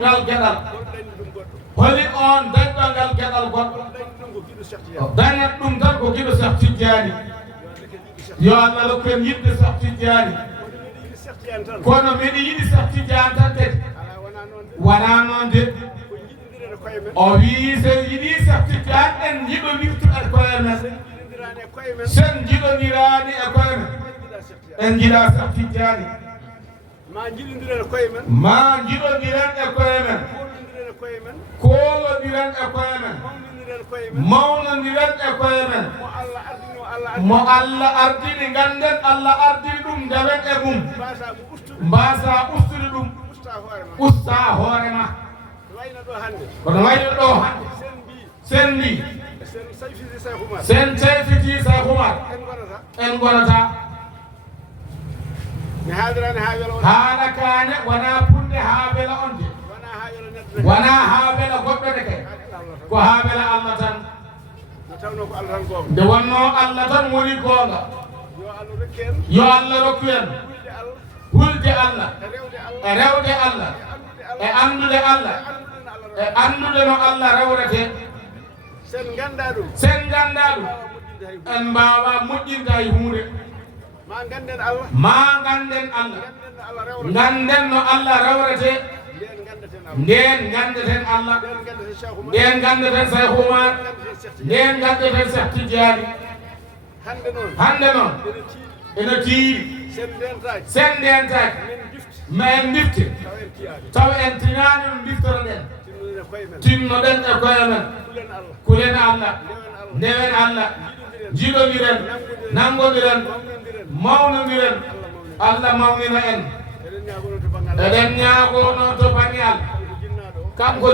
ngal geɗal holi on dañɗo ngal geɗal goɗɗo dañat ɗum tan ko giɗo Cheikh Tidiane yo Allah rokku en yiɗde Cheikh Tidiane kono miɗi yiɗi Cheikh Tidiane tan de wona noon de o wi sen yiɗi Cheikh Tidiane en jiɗonirtu e koye men sen jiɗonirani e koye men en jiɗa Cheikh Tidiane ma jiɗodiren e koye men ma jiɗodiren e koye men koolodiren e koye men mawnodiren e koye men mo Allah ardini ganden Allah ardini ɗum ndewen e mum mbasa ustude ɗum usta hoore ma kono wayno ɗo hande sen mbi sen sayfiti Cheikh Oumar en gonata mi haalirani ha wela on haala kane wona punde ha wela on de wona ha wela goɗɗo de kay ko ha wela Allah tan no tawno ko Allah tan gonga nde wonno Allah tan woni gonga yo Allah rokku en hulde Allah e rewde Allah e andude Allah e andude no Allah rewrete sen ganda ɗum en mbawa moƴƴinde hay hunde ma ganden Allah ganden no Allah rewrete nden gandeten Allah nden gandeten Cheikh Oumar nden gandeten Cheikh Tidiane hande noon ene tiiɗi sen ndentaki ma en difte taw en tinani no diftora ɗen tinnoɗen e koye men kulen Allah ndewen Allah jiɗodiren nangodiren mawnodiren Allah mawnina en eɗen ñaago noon to banggal kanko